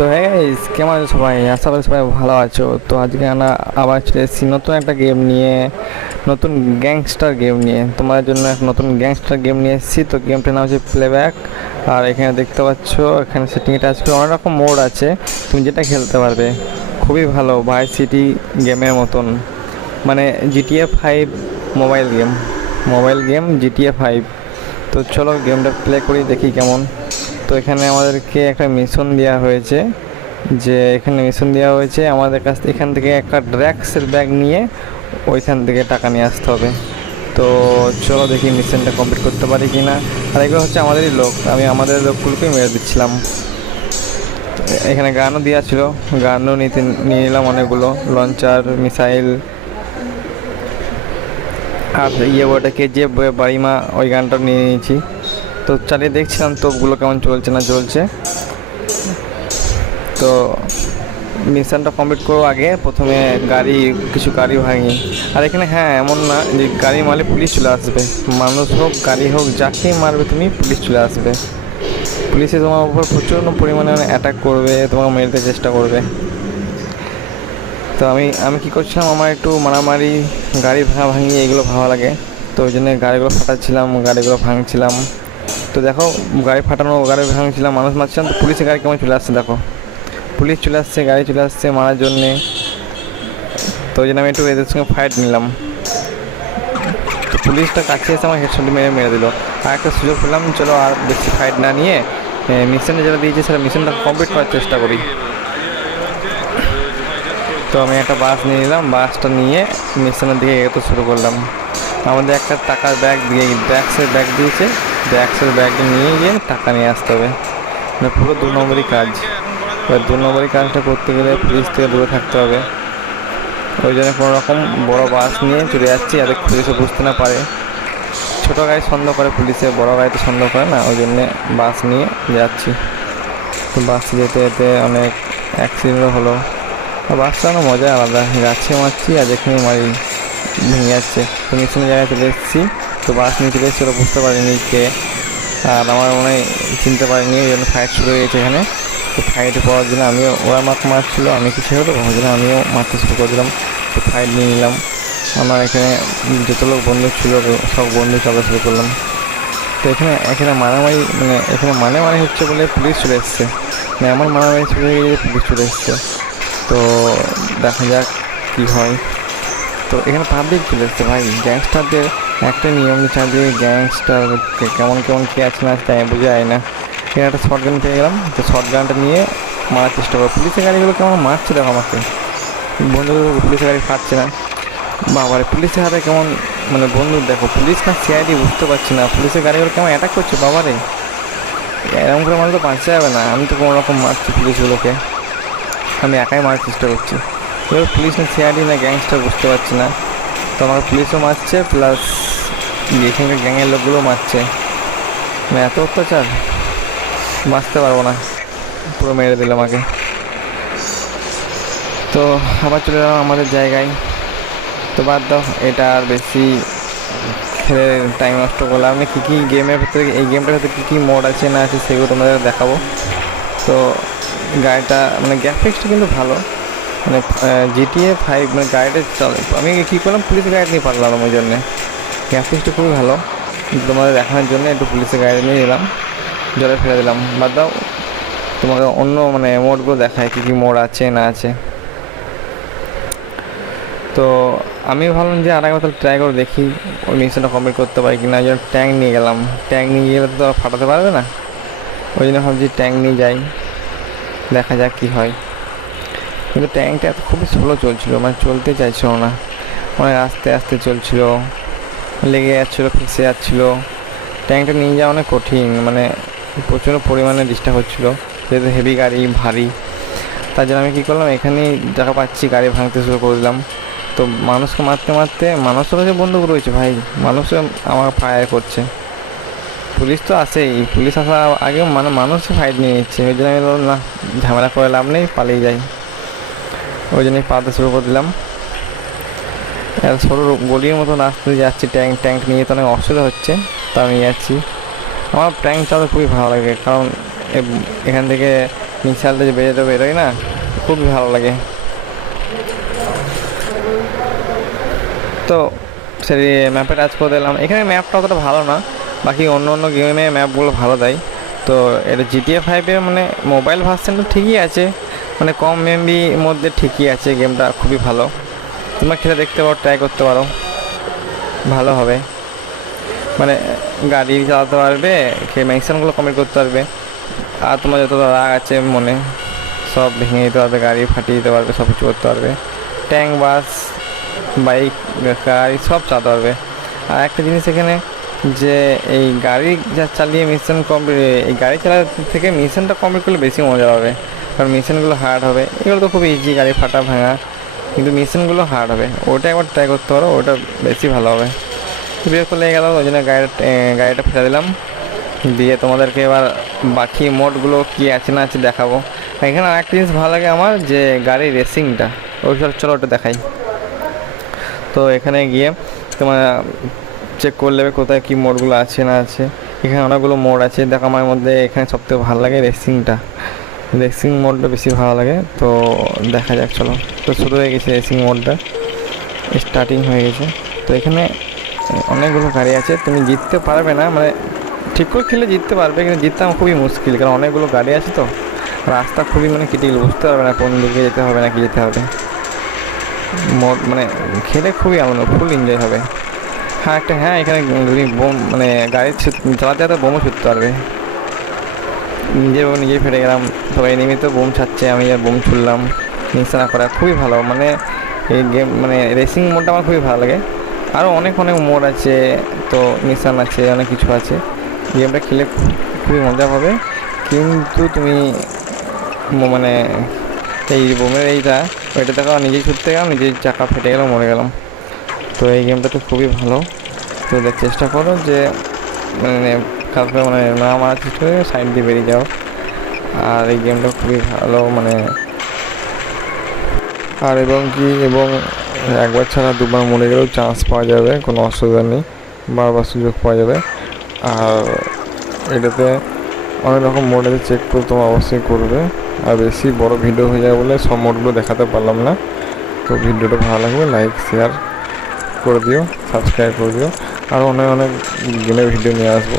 তো হ্যাঁ গাইস, কেমন আছো সবাই? আশা করি সবাই ভালো আছো। তো আজকে আমরা আবার চলে এসেছি নতুন একটা গেম নিয়ে, নতুন গ্যাংস্টার গেম নিয়ে। তোমার জন্য এক নতুন গ্যাংস্টার গেম নিয়ে এসেছি। তো গেমটার নাম হচ্ছে প্লেব্যাক। আর এখানে দেখতে পাচ্ছ, এখানে সেটিংয়ে টাচ করে অনেক রকম মোড আছে, তুমি যেটা খেলতে পারবে। খুবই ভালো, ভাই সিটি গেমের মতন, মানে GTA 5 mobile game. Mobile game GTA 5। তো চলো গেমটা প্লে করি, দেখি কেমন। তো এখানে আমাদেরকে একটা মিশন দেওয়া হয়েছে, যে এখানে মিশন দেওয়া হয়েছে আমাদের কাছ থেকে, এখান থেকে একটা ড্র্যাক্সের ব্যাগ নিয়ে ওইখান থেকে টাকা নিয়ে আসতে হবে। তো চলো দেখি মিশনটা কমপ্লিট করতে পারি কি না। আর এগুলো হচ্ছে আমাদেরই লোক, আমি আমাদের লোকগুলোকে মেরে দিচ্ছিলাম। এখানে গানও দেওয়া ছিল, গানও নিয়ে নিলাম অনেকগুলো, লঞ্চার, মিসাইল। আর ওটাকে যে বাড়িমা, ওই গানটা নিয়ে নিয়েছি। তো চালিয়ে দেখছিলাম তোপগুলো কেমন চলছে না চলছে। তো মিশনটা কমপ্লিট করবো, আগে প্রথমে কিছু গাড়ি ভাঙি। আর এখানে হ্যাঁ, এমন না যে গাড়ি মারলে পুলিশ চলে আসবে। মানুষ হোক, গাড়ি হোক, যাকেই মারবে তুমি, পুলিশ চলে আসবে। পুলিশে তোমার উপর প্রচণ্ড পরিমাণে অ্যাটাক করবে, তোমাকে মেরতে চেষ্টা করবে। তো আমি আমি কী করছিলাম, আমার একটু মারামারি, গাড়ি ভাঙি এগুলো ভালো লাগে। তো ওই জন্য গাড়িগুলো ফাটাচ্ছিলাম, গাড়িগুলো ভাঙছিলাম। তো দেখো, গাড়ি ফাটানো, গাড়ি ভাঙছিলাম, মানুষ মারছিলাম, তো পুলিশের গাড়ি কেমন চলে আসছে দেখো। পুলিশ চলে আসছে, গাড়ি চলে আসছে মারার জন্যে। তো ওই জন্য আমি একটু এদের সঙ্গে ফাইট নিলাম। তো পুলিশটা কাছে এসে আমার হেডশট মেরে মেরে দিল। আর একটা সুযোগ পেলাম, চলো আর বেশি ফাইট না নিয়ে মিশনে যেটা দিয়েছে সেটা মিশনটা কমপ্লিট করার চেষ্টা করি। তো আমি একটা বাস নিয়ে নিলাম, বাসটা নিয়ে মিশনের দিকে এগোতে শুরু করলাম। আমাদের একটা টাকার ব্যাগ দিয়ে, ব্যাগসের ব্যাগ দিয়েছে, ব্যাগসের ব্যাগটা নিয়ে গিয়ে টাকা নিয়ে আসতে হবে। মানে পুরো 2 নম্বরই কাজ। এবার 2 নম্বরই কাজটা করতে গেলে পুলিশ থেকে দূরে থাকতে হবে। ওই জন্য কোনো রকম বড় বাস নিয়ে চলে যাচ্ছি, যাতে পুলিশে বুঝতে না পারে। ছোটো গাড়ি সন্দেহ করে পুলিশে, বড় গাড়িতে সন্দেহ করে না, ওই জন্যে বাস নিয়ে যাচ্ছি। তো বাসে যেতে যেতে অনেক অ্যাক্সিডেন্টও হলো। আর বাস চালানোর মজা আলাদা, গাছে মারছি আর যেখানে মারি ভেঙে যাচ্ছে। তো মিশনের জায়গায় চলে এসেছি। তো বাস নিয়ে চলে এসেছি, ওরা বুঝতে পারিনি কে। আর আমার মনে হয় চিনতে পারিনি, ওই জন্য ফাইট শুরু হয়ে গেছে এখানে। তো ফাইটে পড়ার জন্য আমিও, ওরা আমাকে মারছিলো, আমি কিছু হলো ওই জন্য আমিও মারতে শুরু করে দিলাম। তো ফাইট নিয়ে নিলাম। আমার এখানে যত লোক বন্ধু ছিল, সব বন্ধু চলা শুরু করলাম। তো এখানে এখানে মারামারি, মানে এখানে মানে হচ্ছে বলে পুলিশ চলে এসছে। মানে এমন মারামারি শুরু হয়ে গেছে, পুলিশ চলে এসছে। তো দেখা যাক কী হয়। তো এখানে পাবলিক চলে এসছে ভাই। গ্যাংস্টারদের একটা নিয়ম, চারদিকে গ্যাংস্টার কেমন কেমন কে আছে না আছে তাই বোঝা যায় না। এখানে একটা শর্ট গান পেয়ে গেলাম, তো শর্ট গানটা নিয়ে মারার চেষ্টা করো। পুলিশের গাড়িগুলো কেমন মারছে দেখো আমাকে, বন্ধু। পুলিশের গাড়ি ফাটছে না, বাবারে পুলিশের হাতে কেমন, মানে বন্ধু দেখো, পুলিশ না সিআইডি বুঝতে পারছি না, পুলিশের গাড়িগুলো কেমন অ্যাটাক করছে বাবারে। এরকম করে মারলে তো বাঁচা যাবে না, আমি তো কোনো রকম মারছি পুলিশগুলোকে, আমি একাই মারার চেষ্টা করছি। এবার পুলিশ না সিআইডি না গ্যাংস্টার বুঝতে পারছি না। তো আমার পুলিশও মারছে, প্লাস এখানকার গ্যাংয়ের লোকগুলোও মারছে। মানে এত অত্যাচার, বাঁচতে পারবো না, পুরো মেরে দিল আমাকে। তো আবার চলে এলাম আমাদের জায়গায়। তো বাদ দাও, এটা আর বেশি খেলে টাইম নষ্ট করলাম না। কী কী গেমের ভেতরে, এই গেমটার ভেতরে কী কী মোড আছে না আছে সেগুলো তোমাদের দেখাবো। তো গাড়িটা, মানে গ্রাফিক্সটা কিন্তু ভালো, মানে GTA 5, মানে গাড়িটা চলে। আমি কী করলাম, পুলিশের গাড়ি নিয়ে পারলাম ওই জন্যে। গ্রাফিক্সটা খুবই ভালো, তোমাদের দেখানোর জন্য একটু পুলিশের গাড়ি নিয়ে এলাম, জলে ফেলে দিলাম। বাদ দাও, তোমাকে অন্য মানে মোডগুলো দেখায় কী কী মোড আছে না আছে। তো আমি ভাবলাম যে আর একবার তাহলে ট্রাই করে দেখি ওই মিশনটা কমপ্লিট করতে পারি কিনা। ওই জন্য ট্যাঙ্ক নিয়ে গেলাম। ট্যাঙ্ক নিয়ে গেলে তো আর ফাটাতে পারবে না, ওই জন্য ভাবছি ট্যাঙ্ক নিয়ে যাই, দেখা যাক কী হয়। কিন্তু ট্যাঙ্কটা এত খুবই স্লো চলছিল, মানে চলতে চাইছিল না, অনেক আস্তে আস্তে চলছিল, লেগে যাচ্ছিলো, ফেসে যাচ্ছিলো। ট্যাঙ্কটা নিয়ে যাওয়া অনেক কঠিন, মানে প্রচুর পরিমাণে ডিস্টার্ব হচ্ছিলো, যেহেতু হেভি গাড়ি, ভারী। তার জন্য আমি কী করলাম, এখানেই দেখা পাচ্ছি গাড়ি ভাঙতে শুরু করে দিলাম। তো মানুষকে মারতে মারতে, মানুষের কাছে বন্দুক রয়েছে ভাই, মানুষে আমার ফায়ার করছে। পুলিশ তো আসেই, পুলিশ আসার আগে মানে মানুষই ফাইট নিয়ে নিচ্ছে। ওই জন্য আমি বললাম না, ঝামেলা করে লাভ নেই, পালিয়ে যাই। ওই জন্যই পালাতে শুরু করে দিলাম। সরু গলির মতন আসতে যাচ্ছি, ট্যাঙ্ক নিয়ে তো অনেক অসুবিধা হচ্ছে, তা আমি যাচ্ছি। আমার ট্যাঙ্ক চালাতে খুবই ভালো লাগে, কারণ এখান থেকে মিসাইলটা যে বেরোয় না, খুবই ভালো লাগে। তো সেই ম্যাপে টাচ করে দিলাম। এখানে ম্যাপটা অতটা ভালো না, বাকি অন্য অন্য গেমে ম্যাপগুলো ভালো দেয়। তো এটা GTA 5-এর মানে মোবাইল ভার্সনটা ঠিকই আছে, মানে কম এমবির মধ্যে ঠিকই আছে, গেমটা খুবই ভালো। তোমরা খেলে দেখতে পারো, ট্রাই করতে পারো, ভালো হবে। মানে গাড়ি চালাতে পারবে, মিশনগুলো কমপ্লিট করতে পারবে, আর তোমার যত রাগ আছে মনে সব ভেঙে দিতে পারবে, গাড়ি ফাটিয়ে দিতে পারবে, সব কিছু করতে পারবে। ট্যাঙ্ক, বাস, বাইক, গাড়ি সব চালাতে পারবে। আর একটা জিনিস এখানে, যে এই গাড়ি যা চালিয়ে মিশন কমপ্লিট, এই গাড়ি চালাতে থেকে মিশনটা কমপ্লিট করলে বেশি মজা হবে, কারণ মিশনগুলো হার্ড হবে। এগুলো তো খুব ইজি, গাড়ি ফাটা ভাঙা, কিন্তু মিশনগুলো হার্ড হবে। ওটা একবার ট্রাই করতে পারো, ওটা বেশি ভালো হবে। বিরক্ত লেগে গেল, ওই জন্য গাড়িটা ফেলে দিলাম। দিয়ে তোমাদেরকে এবার বাকি মোডগুলো কী আছে না আছে দেখাবো। এখানে আরেকটা জিনিস ভালো লাগে আমার, যে গাড়ির রেসিংটা, ওই চলো ওটা দেখাই। তো এখানে গিয়ে তোমার চেক করে নেবে কোথায় কী মোডগুলো আছে না আছে। এখানে অনেকগুলো মোড আছে, দেখো আমার মধ্যে এখানে সবথেকে ভালো লাগে রেসিংটা, রেসিং মোডটা বেশি ভালো লাগে। তো দেখা যাক, চলো। তো শুরু হয়ে গেছে রেসিং মোডটা, স্টার্টিং হয়ে গেছে। তো এখানে অনেকগুলো গাড়ি আছে, তুমি জিততে পারবে না, মানে ঠিক করে খেলে জিততে পারবে, কিন্তু জিততে আমার খুবই মুশকিল, কারণ অনেকগুলো গাড়ি আছে। তো রাস্তা খুবই মানে ক্রিটিক্যাল, বুঝতে পারবে না কোন দিকে যেতে হবে না কি যেতে হবে। মোড মানে খেলে খুবই আনন্দ, ফুল এনজয় হবে। হ্যাঁ এখানে তুমি বোম মানে গাড়ি চালাতে চালাতে বোমও ছুটতে পারবে। নিজেই ফেটে গেলাম, সবাই নিয়মিত বোম ছাড়ছে, আমি আর বোম ছুড়লাম। নিশানা করা খুবই ভালো, মানে এই গেম মানে রেসিং মোডটা আমার খুবই ভালো লাগে। আরও অনেক মোড আছে, তো মিশন আছে, অনেক কিছু আছে। গেমটা খেলে খুবই মজা হবে, কিন্তু তুমি মানে এই বোমের ওইটা দেখো, নিজেই ছুটতে গেলাম, নিজেই চাকা ফেটে গেলাম, মরে গেলাম। তো এই গেমটা তো খুবই ভালো। তো চেষ্টা করো যে মানে কাউকে মানে না মারার চেষ্টা করে সাইড দিয়ে বেরিয়ে যাও। আর এই গেমটা খুবই ভালো, মানে আর এবং একবার ছাড়া দুবার মরে গেলেও চান্স পাওয়া যাবে, কোনো অসুবিধা নেই, বারবার সুযোগ পাওয়া যাবে। আর এটাতে অনেক রকম মোড আছে, চেক করে তোমরা অবশ্যই করবে। আর বেশি বড় ভিডিও হয়ে যায় বলে সব মোডগুলো দেখাতে পারলাম না। তো ভিডিওটা ভালো লাগবে লাইক শেয়ার করে দিও, সাবস্ক্রাইব করে দিও। আরও অনেক গেমের ভিডিও নিয়ে আসবো।